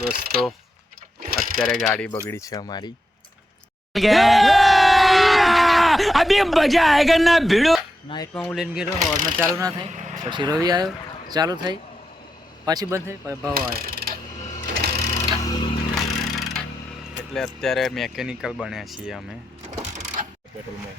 દોસ્તો અત્યારે ગાડી બગડી છે અમારી. અભી મજા આયેગા ના ભીડો? નાઇટમાં હું લઈને ગયેલો હોલમાં ચાલુ ના થઈ પછી રવિ આવ્યો ચાલુ થઈ. પાછી બંધ થઈ ભાવ આવ્યો. એટલે અત્યારે મેકેનિકલ બન્યા છીએ અમે. પેટ્રોલમાં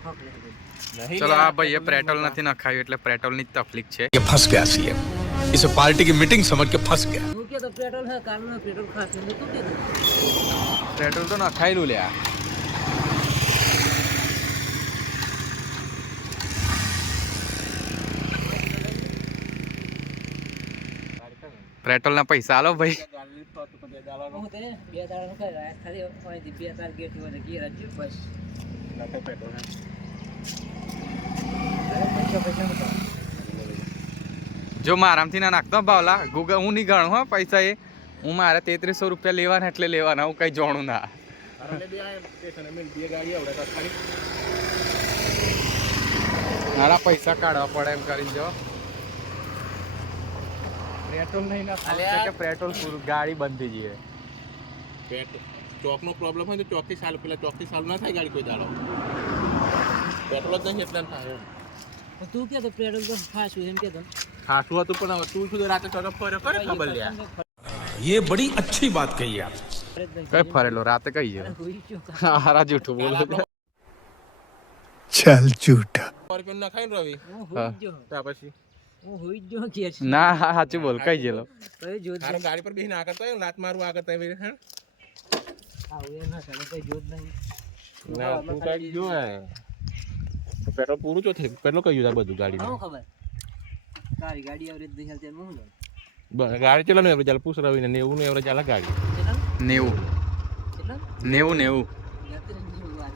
ચલો આ ભાઈએ પેટ્રોલ નથી નખાયું એટલે પેટ્રોલની જ તકલીફ છે ये फंस गया सीएम इसे पार्टी की मीटिंग समझ के फंस गया હું કે તો પેટ્રોલ છે કારનું પેટ્રોલ ખાસ નથી તું કીધું પેટ્રોલ તો નખાયેલું લ્યા પેટ્રોલ ના પૈસા આલો ભાઈ હું તે બે દાડા કઈ રહ્યા ખાલી અહીંથી બે તાર ગેટ હોય ને ગેર હજુ બસ જો મારામથી ના નાખતો ભાવલા ગૂગલ હું નહીં ગણું હા પૈસા એ. હું મારે તેત્રીસો રૂપિયા લેવાના એટલે લેવાના હું કઈ જોણું ના. મારા પૈસા કાઢવા પડે એમ કરીને જો. પેટ્રોલ નહીં પેટ્રોલ પૂરું ગાડી બંધ થઈ જઈએ ચોક નો પ્રોબ્લેમ હોય તો ચોક થી ચાલુ પેલા ચોક થી ચાલુ ના થાય ગાડી કોઈ દાડો પેટ્રોલ જ નહીં એટલે થાય એમ. પણ તું કે તો પેટ્રોલ તો ખાસ હોય એમ કે તો ખાસું હતું પણ હવે તું શું રાતે ચોક ફર્યો કરે ખબર લ્યા ये બડી अच्छी બાત કહી आप કઈ ફરેલો રાતે કઈ ગયો હુઈ ગયો કાં. હારા જૂઠું બોલો चल झूठा સો રૂપિયા ના ખાય ને રવિ હું હુઈ ગયો ત્યાં પછી હું હુઈ ગયો કે છે ના હા સાચું બોલ કઈ ગયેલો તો એ જોત તારે ગાડી પર બેસીને આ કરતા હોય ને, લાત મારું આ કરતા હોય હે આવું એ ના ચાલે કઈ જોત નહીં ના તું કઈ જો હે પેટ્રોલ પૂરું ચો થયું પેટ્રોલ કયું છે બધું હું ખબર. તારી ગાડી આવી રીતે દિશાલ હું ગાડી ચલાવ ને એવરેજ ચાલે પૂછ રવિને નેવું નું એવરેજ ચાલે ગાડી. નેવું. નેવું નેવું. વાત.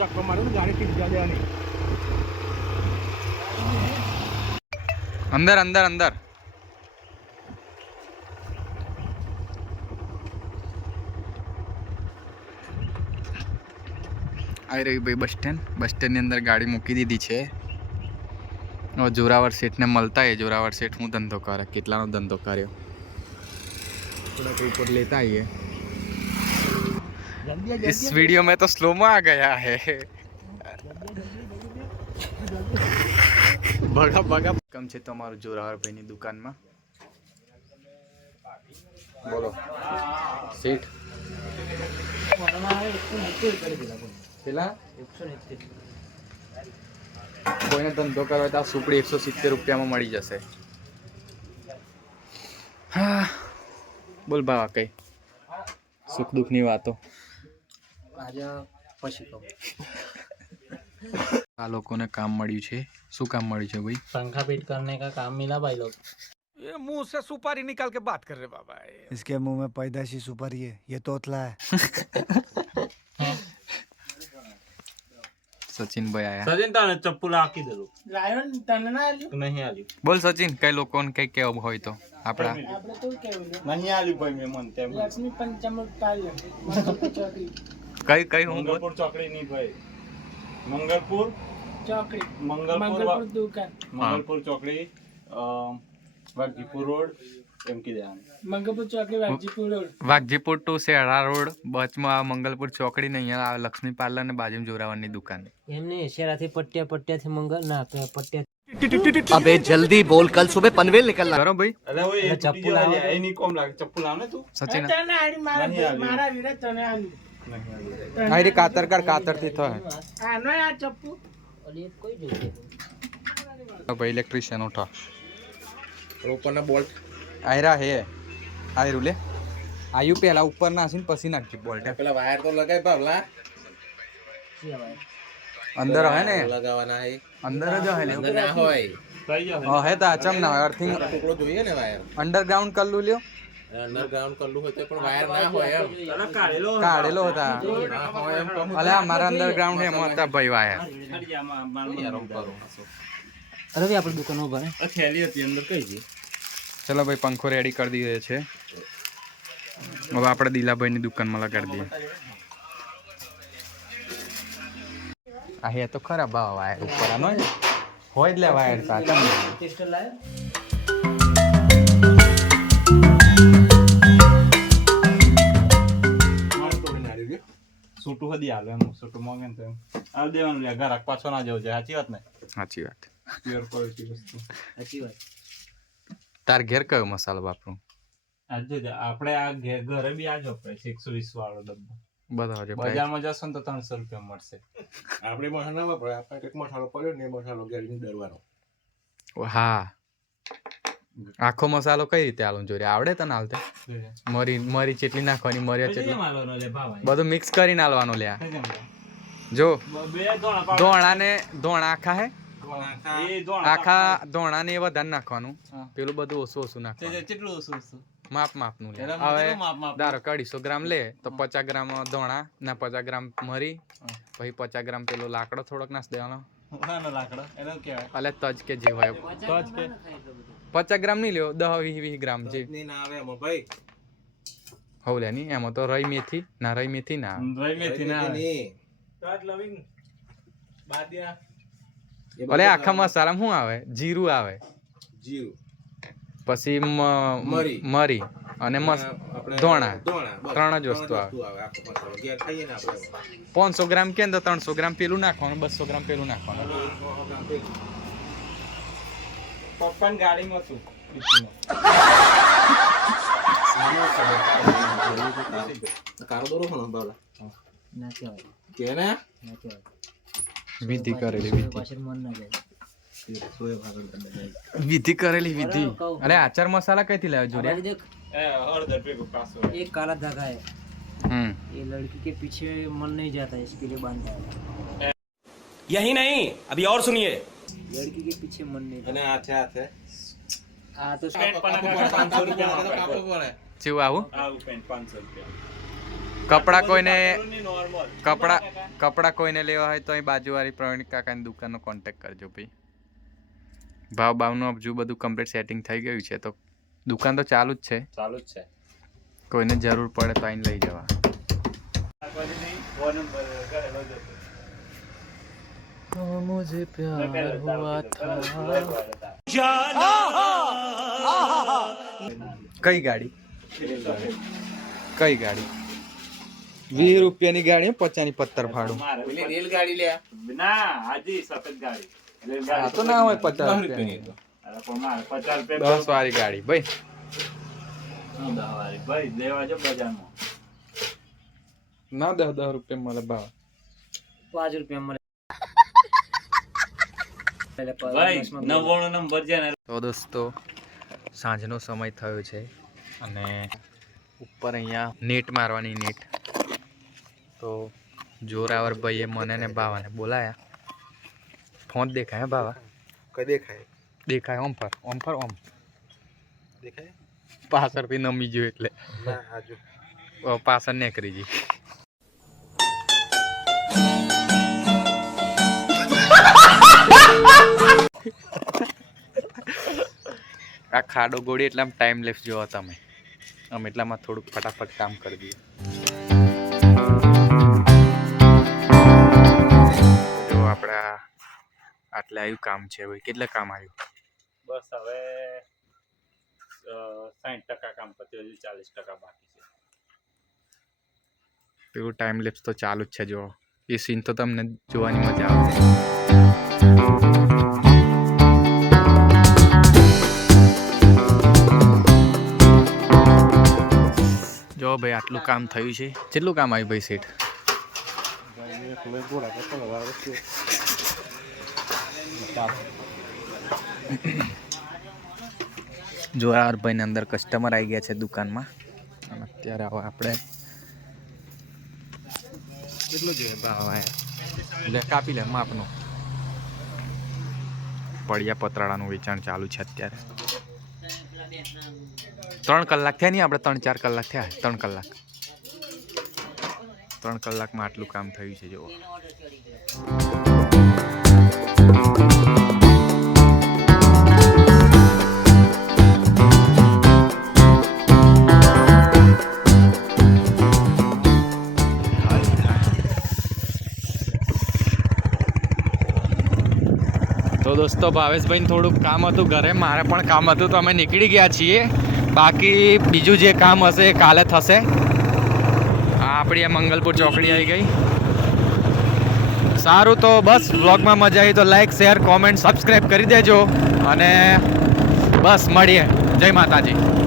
ધક્કો મારું ગાડી સીધી જવાની અંદર અંદર અંદર. આવી રહ્યું ભાઈ બસ સ્ટેન્ડ બસ સ્ટેન્ડની અંદર ગાડી મૂકી દીધી છે હવે જોરાવર શેઠને મળતા એ જોરાવર શેઠ હું ધંધો કરે કેટલાનો ધંધો કર્યો થોડા कोई ऊपर लेता ही है इस वीडियो में तो स्लो में आ गया है ભગા ભગા કમ છે તમારું જોરાવર ભાઈની દુકાનમાં બોલો સીટ પેલા કોઈને ધંધો કરવો હોય તો આ સુપડી એકસો સિત્તેર રૂપિયામાં મળી જશે હા બોલ બાવા કઈ સુખ દુઃખની વાતો આજે પછી કહું આ લોકોને કામ મળ્યું છે શું કામ મળ્યું છે ભાઈ पंखा फिट करने का काम मिला भाई लोग ये मुंह से सुपारी निकाल के बात कर रहे बाबा इसके मुंह में पैदाशी सुपारी है ये तोतला है સચિન ભાઈ આયા. દેલો. તાને તને ના આલ્યું? નહીં આલ્યું? બોલ સચિન કઈ લોકોને કઈ કેવું હોય તો આપણા નહીં આલ્યું ભાઈ મે મન તેમ કઈ કઈ હું મંગળપુર ચોકડી નહીં ભાઈ. મંગલપુર ચોકડી. મંગલપુર દુકાન. મંગલપુર ચોકડી અમ, road. Waghjipur road? Waghjipur to Shera road બચમાં Mangalpur ચોકડી ને અહીંયા લક્ષ્મી પાર્લર ને બાજુ જોરાવાની દુકાન. એમને શેરાથી પટ્યા પટ્યાથી મંગલ ના પટ્યા અબે જલ્દી બોલ કલ સુબહ પનવેલ નીકળના કરો ભાઈ? અલે ઓય ચપ્પુ લાવ. એ ની કોમ લાગે. ચપ્પુ લાવ ને તું? સચિન. તને આડી મારા મારા વીરા તને આડી કાતર કર કાતરથી તો આનો આ ચપ્પુ? ઓલી કોઈ જોશે ભાઈ ઇલેક્ટ્રિશિયન ઉઠા. રોપણ બોલ્ટ આયરા હે. આયરું લે. આયુ પેલા ઉપર નાખીને પછી નાખી બોલ્ટ. પેલા વાયર તો લગાય પાવલા અંદર હોય ને? લગાવવાના હે. અંદર જ હોય ને? અંદર ના હોય. હા હે તો આચમ ના હોય અર્થિંગ ટુકડો જોઈએ ને વાયર? અંડરગ્રાઉન્ડ કરલું લ્યો. અંડરગ્રાઉન્ડ કરવું હોય તો પણ વાયર ના હોય એમ. કાઢેલો હતા. ના અલે મારા અંડરગ્રાઉન્ડ હે એમાં હતા ભાઈ વાયર. અરે આપણે દુકાન ઊભા રહે થેલી હતી અંદર કઈ હતી? ચલો ભાઈ પંખો રેડી કરી દીધો છે. હવે આપણે દિલાભાઈની દુકાનમાં લગાડી દઈએ. આ હે તો ખરા ભાવ વાયર ઉપર આનો હોય જ લે વાયર સાચા સૂટું હદી આવે એમ સૂટું માંગે ને તો એમ. દેવાનું લે ઘરાક પાછો ના જવું છે સાચી વાત ને? સાચી વાત. પ્યોર ક્વોલિટી વસ્તુ. સાચી વાત. તાર ઘેર કયો મસાલો વાપરું? આપણે આ ઘરે બી આજ વાપરે છે એકસો વીસ વાળો ડબ્બો. બધા બજારમાં જશો ને તો ત્રણસો રૂપિયા મળશે. આપણે મસાલા વાપરે આપણે કંઈક મસાલો પડ્યો ને એ મસાલો ગેરીને દરવાનો હા. આખો મસાલો કઈ રીતે આલું જોઈએ આવડે તને હાલતે? મરી મરી ચેટલી નાખવાની મરી ચેટલી? બધું મિક્સ કરીને હાલવાનું લ્યા લે? જો બ- બે ધોણા ને ધોણા આખા હે? આખા ધોણા ને વધારે નાખવાનું. પેલું બધું ઓછું ઓછું નાખવાનું. તે કેટલું ઓછું ઓછું. માપ માપનું લે. હવે માપ માપ ધારો કે અઢીસો ગ્રામ લે તો પચાસ ગ્રામ ધોણા ના પચાસ ગ્રામ મરી પછી પચાસ ગ્રામ પેલો લાકડો થોડોક નાખ દેવાનો. નાનો લાકડો. એને કહેવાય. અલે તજ કે જે હોય. તો કે. પચાસ ગ્રામ નહીં લ્યો દહ વીસ વીસ ગ્રામ જે. ના ભાઈ. હવ લે ની એમાં તો રઈ મેથી ના રહી મેથી ના. રહી મેથી ના બધું આખા મસાલામાં શું આવે? જીરું આવે. જીરું. પછી મ- મરી. મરી. અને ધોણા. ત્રણ જ વસ્તુ આવે. પાંચસો ગ્રામ કે તો ત્રણસો ગ્રામ પેલું નાખવાનું બસો ગ્રામ પેલું નાખવાનું. પપ્પાની ગાડીમાં હતું કારો દોરો પણ ના કહેવાય. કે ને? ના કહેવાય. વિધિ કરેલી વિધિ પાછળ મન ના જાય વિધિ કરેલી વિધિ બરાબર કહું. અરે આચાર મસાલા કઈથી લાવ્યો આ જોડ્યા બાજુ દેખ એ હળદર ભેગું કાસો एक काला धागा है હમ ये लड़की के पीछे मन नहीं जाता है इसके लिए बांधा है यही नहीं अभी और सुनिए लड़की के पीछे मन नहीं અને હાથે હાથે जाता हाँ तो પેન્ટ પણ કાકા પાંચસો રૂપિયામાં કાપો આપે. પડે જેવું આવું આવું પેન્ટ પાંચસો રૂપિયા કપડા કોઈને કપડા કપડા કોઈને લેવા હોય તો અહીં બાજુવાળી પ્રવીણ કાકાની દુકાનનો કોન્ટેક્ટ કરજો ભાઈ. ભાવ ભાવનું હજુ બધું કમ્પ્લીટ સેટિંગ થઈ ગયું છે તો દુકાન તો ચાલુ જ છે. ચાલુ જ છે. કોઈને જરૂર પડે તો આઈને લઈ જવા. મુજે પ્યાર હુઆ પીધો. કઈ ગાડી? કઈ ગાડી? વીસ રૂપિયાની ગાડી પચાની પત્તર ભાડું રેલગાડી લે. ના હાજી સફેદ ગાડી. તો ના રૂપિયા મળે ભાવ. પાંચ રૂપિયા મળે. તો દોસ્તો સાંજનો સમય થયો છે અને ઉપર અહીંયા નેટ મારવાની નેટ. તો જોરાવર ભાઈએ મને ને બાવાને બોલાયા. ફોન દેખાય બાવા? કઈ દેખાય? દેખાય ઓમ પર ઓમ પર ઓમ. દેખાય? પાછળથી નમી ગયો એટલે. પાછળ નીકળી ગઈ. આ ખાડો ગોળી એટલા ટાઈમ લેફ જોવા તમે. અમે એટલામાં થોડુંક ફટાફટ કામ કરી દઈએ. આપણે આટલે આવ્યું કામ છે ભાઈ કેટલા કામ આવ્યું બસ હવે સાઠ ટકા કામ પત્યું હજુ ચાલીસ ટકા બાકી છે. પેલું ટાઈમ લેપ્સ તો ચાલુ જ છે જો. એ સીન તો તમને જોવાની મજા આવશે. જો ભાઈ આટલું કામ થયું છે. કેટલું કામ આવ્યું ભાઈ સેઠ જોરાવર ભાઈને અંદર કસ્ટમર આવી ગયા છે દુકાનમાં. અને અત્યારે હવે આપણે કેટલો જોઈએ ભાવ લે, કાપી લે માપનો. પડિયા પતરાળાનું વેચાણ ચાલુ છે અત્યારે. ત્રણ કલાક થયા નહીં આપણે, ત્રણ ચાર કલાક થયા, ત્રણ કલાક. ત્રણ કલાકમાં આટલું કામ થયું છે, જુઓ. તો દોસ્તો, ભાવેશભાઈને થોડુંક કામ હતું ઘરે, મારે પણ કામ હતું, તો અમે નીકળી ગયા છીએ. બાકી બીજું જે કામ હશે એ કાલે થશે. આપણી આ મંગલપુર ચોકડી આવી ગઈ. સારું તો બસ વ્લોગમાં મજા આવી તો લાઈક શેર કોમેન્ટ સબસ્ક્રાઈબ કરી દેજો. અને બસ મળીએ. જય માતાજી.